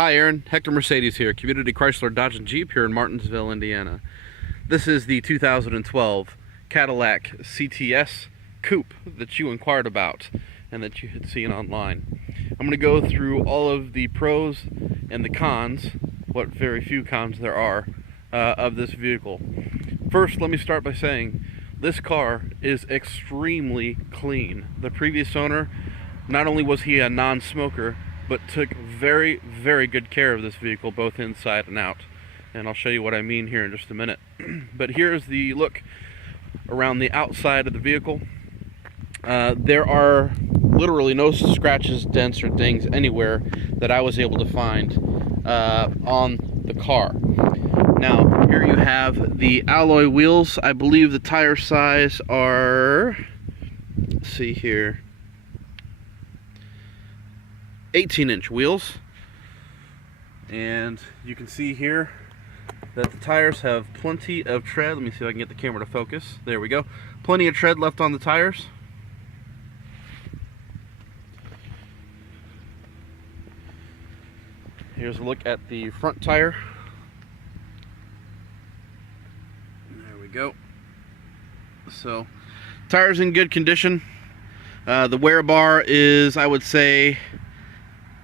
Hi Aaron, Hector Mercedes here, Community Chrysler Dodge and Jeep here in Martinsville, Indiana. This is the 2012 Cadillac CTS Coupe that you inquired about and that you had seen online. I'm going to go through all of the pros and the cons, what very few cons there are, of this vehicle. First, let me start by saying this car is extremely clean. The previous owner, not only was he a non-smoker, but took very, very good care of this vehicle, both inside and out. And I'll show you what I mean here in just a minute. But here's the look around the outside of the vehicle. There are literally no scratches, dents, or dings anywhere that I was able to find on the car. Now, here you have the alloy wheels. I believe the tire size are, let's see here, 18-inch wheels, and you can see here that the tires have plenty of tread. Let me see if I can get the camera to focus. There we go. Plenty of tread left on the tires. Here's a look at the front tire. There we go. So, tires in good condition. The wear bar is, I would say,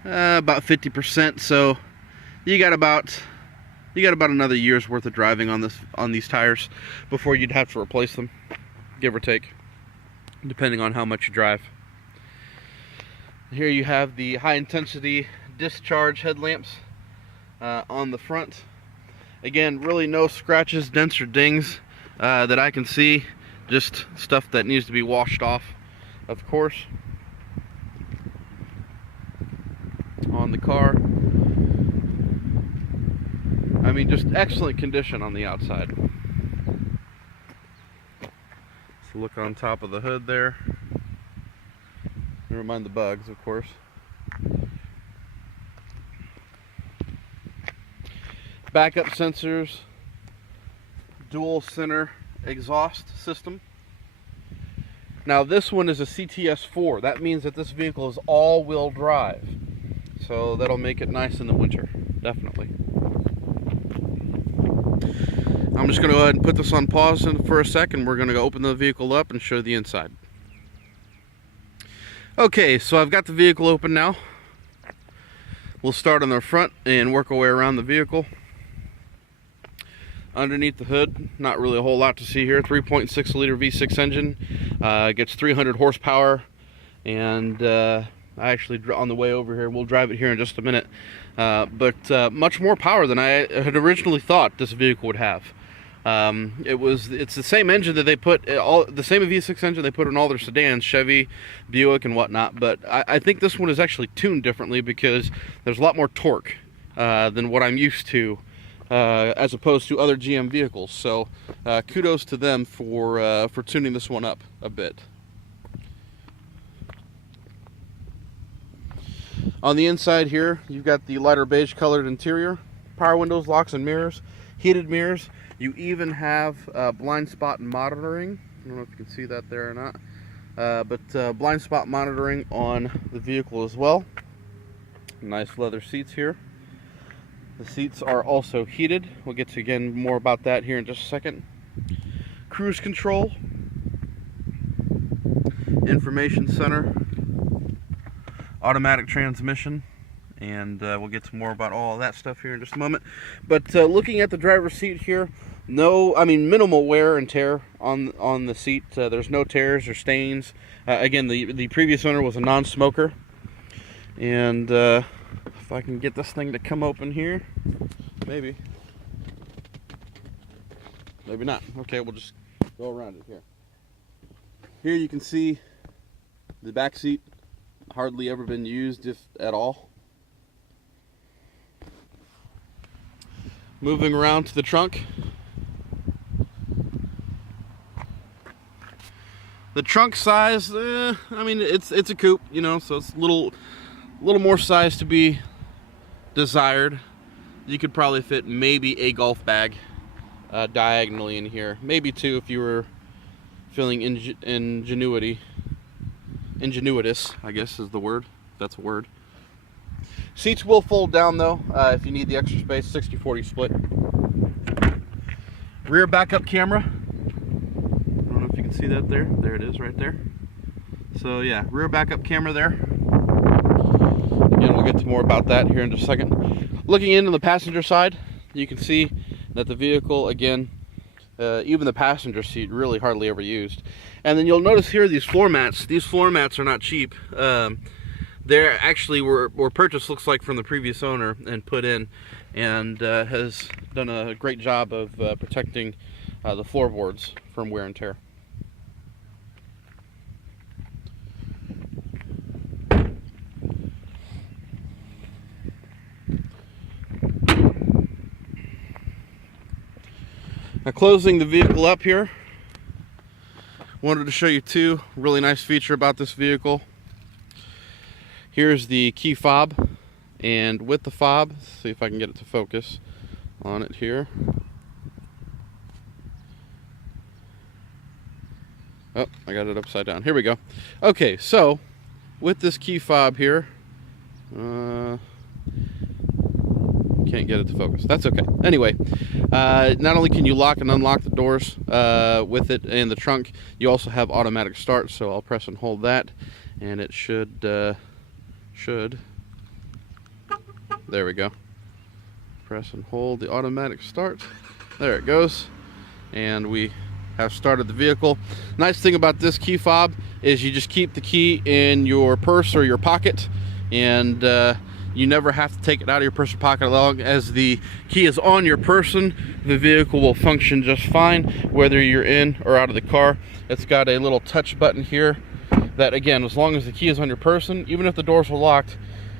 about 50%, so you got about another year's worth of driving on these tires before you'd have to replace them, give or take, depending on how much you drive. Here you have the high intensity discharge headlamps on the front. Again, really no scratches, dents, or dings that I can see, just stuff that needs to be washed off, of course. On the car, I mean, just excellent condition on the outside. Let's look on top of the hood there. Never mind the bugs, of course. Backup sensors, dual center exhaust system. Now this one is a CTS 4. That means that this vehicle is all-wheel drive. So that'll make it nice in the winter, definitely. I'm just going to go ahead and put this on pause for a second. We're going to go open the vehicle up and show the inside. Okay, so I've got the vehicle open now. We'll start on the front and work our way around the vehicle. Underneath the hood, not really a whole lot to see here. 3.6 liter V6 engine, gets 300 horsepower, and I actually, on the way over here, we'll drive it here in just a minute, but much more power than I had originally thought this vehicle would have. It's the same engine that they put, the same V6 engine they put in all their sedans, Chevy, Buick, and whatnot, but I think this one is actually tuned differently because there's a lot more torque than what I'm used to, as opposed to other GM vehicles. So kudos to them for tuning this one up a bit. On the inside here, you've got the lighter beige colored interior, power windows, locks and mirrors, heated mirrors. You even have blind spot monitoring. I don't know if you can see that there or not, but blind spot monitoring on the vehicle as well. Nice leather seats here. The seats are also heated. We'll get to again more about that here in just a second. Cruise control, information center, automatic transmission, and we'll get to more about all of that stuff here in just a moment. But looking at the driver's seat here, minimal wear and tear on the seat. There's no tears or stains. Again, the previous owner was a non-smoker, and if I can get this thing to come open here, maybe not. Okay, we'll just go around it here. Here you can see the back seat. Hardly ever been used, if at all. Moving around to the trunk. The trunk size, it's a coupe, so it's a little more size to be desired. You could probably fit maybe a golf bag diagonally in here, maybe two if you were feeling ingenuitous, I guess is the word, if that's a word. Seats will fold down though, if you need the extra space. 60-40 split. Rear backup camera. I don't know if you can see that there. There it is right there. So yeah, rear backup camera there. Again, we'll get to more about that here in just a second. Looking into the passenger side, you can see that the vehicle, again, even the passenger seat, really hardly ever used. And then you'll notice here these floor mats. These floor mats are not cheap. They actually were purchased, looks like, from the previous owner and put in, and has done a great job of protecting the floorboards from wear and tear. Now, closing the vehicle up here, wanted to show you two really nice feature about this vehicle. Here's the key fob, and with the fob, see if I can get it to focus on it here. Oh, I got it upside down. Here we go. Okay, so with this key fob here, can't get it to focus. That's okay. Anyway, not only can you lock and unlock the doors with it in the trunk, you also have automatic start. So I'll press and hold that, and it should. There we go. Press and hold the automatic start. There it goes, and we have started the vehicle. Nice thing about this key fob is you just keep the key in your purse or your pocket, and you never have to take it out of your purse or pocket. As long as the key is on your person, the vehicle will function just fine, whether you're in or out of the car. It's got a little touch button here that, again, as long as the key is on your person, even if the doors are locked,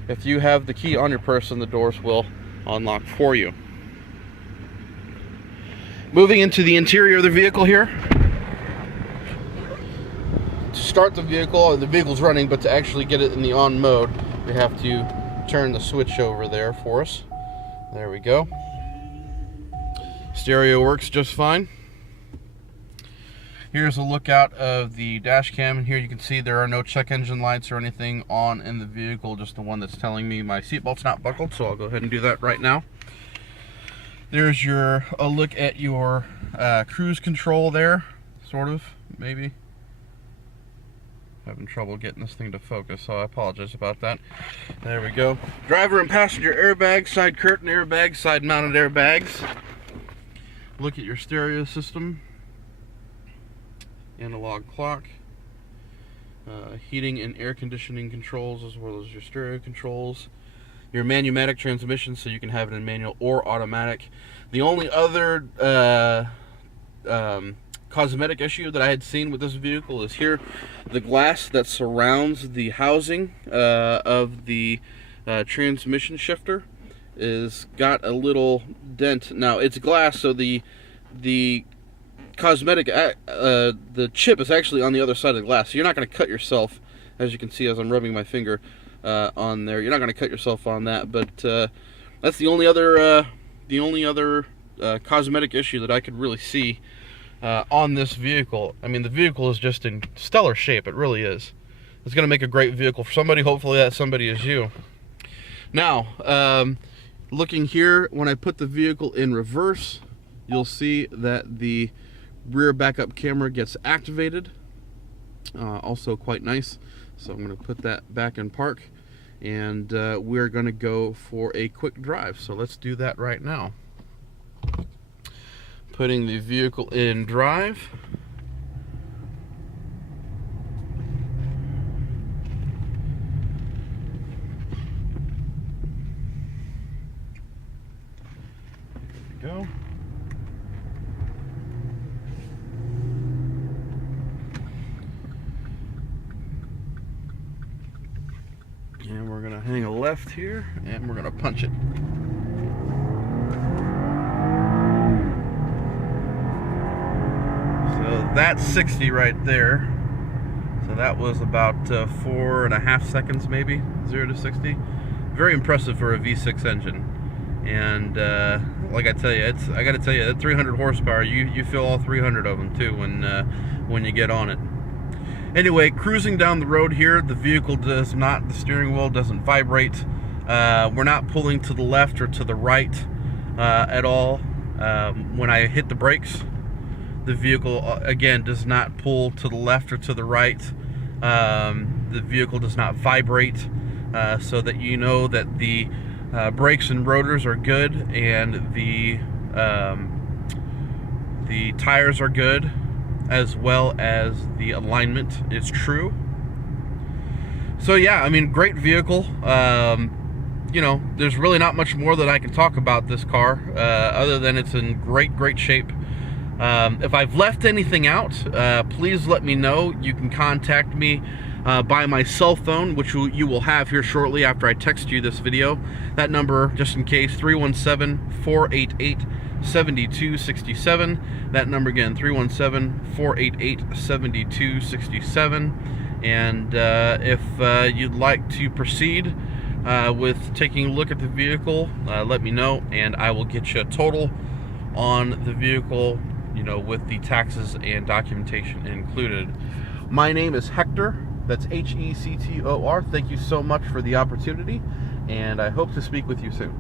if you have the key on your person, the doors will unlock for you. Moving into the interior of the vehicle here. To start the vehicle's running, but to actually get it in the on mode, we have to turn the switch over there for us. There we go. Stereo works just fine. Here's a look out of the dash cam, and here you can see there are no check engine lights or anything on in the vehicle, just the one that's telling me my seatbelt's not buckled, so I'll go ahead and do that right now. There's a look at your cruise control there, sort of, maybe. Having trouble getting this thing to focus, so I apologize about that. There we go. Driver and passenger airbags, side curtain airbags, side mounted airbags. Look at your stereo system. Analog clock. Heating and air conditioning controls, as well as your stereo controls. Your manumatic transmission, so you can have it in manual or automatic. The only other cosmetic issue that I had seen with this vehicle is here, the glass that surrounds the housing of the transmission shifter is got a little dent. Now it's glass, so the cosmetic the chip is actually on the other side of the glass, so you're not going to cut yourself, as you can see as I'm rubbing my finger on there. You're not going to cut yourself on that, but that's the only other cosmetic issue that I could really see on this vehicle. I mean, the vehicle is just in stellar shape. It really is. It's going to make a great vehicle for somebody. Hopefully that somebody is you. Now, looking here, when I put the vehicle in reverse, you'll see that the rear backup camera gets activated. Also quite nice. So I'm going to put that back in park, and we're going to go for a quick drive. So let's do that right now. Putting the vehicle in drive. There we go. And we're going to hang a left here, and we're going to punch it. So that's 60 right there. So that was about 4.5 seconds, maybe, 0 to 60. Very impressive for a V6 engine. And like I tell you, I got to tell you, at 300 horsepower, you feel all 300 of them too when you get on it. Anyway, cruising down the road here, the vehicle does not, the steering wheel doesn't vibrate. We're not pulling to the left or to the right at all. When I hit the brakes, the vehicle again does not pull to the left or to the right. The vehicle does not vibrate, so that you know that the brakes and rotors are good, and the tires are good, as well as the alignment is true. So yeah, I mean, great vehicle. You know, there's really not much more that I can talk about this car, other than it's in great shape. If I've left anything out, please let me know. You can contact me by my cell phone, which you will have here shortly after I text you this video. That number, just in case, 317-488-7267. That number again, 317-488-7267. And if you'd like to proceed with taking a look at the vehicle, let me know, and I will get you a total on the vehicle, you know, with the taxes and documentation included. My name is Hector. That's Hector. Thank you so much for the opportunity, and I hope to speak with you soon.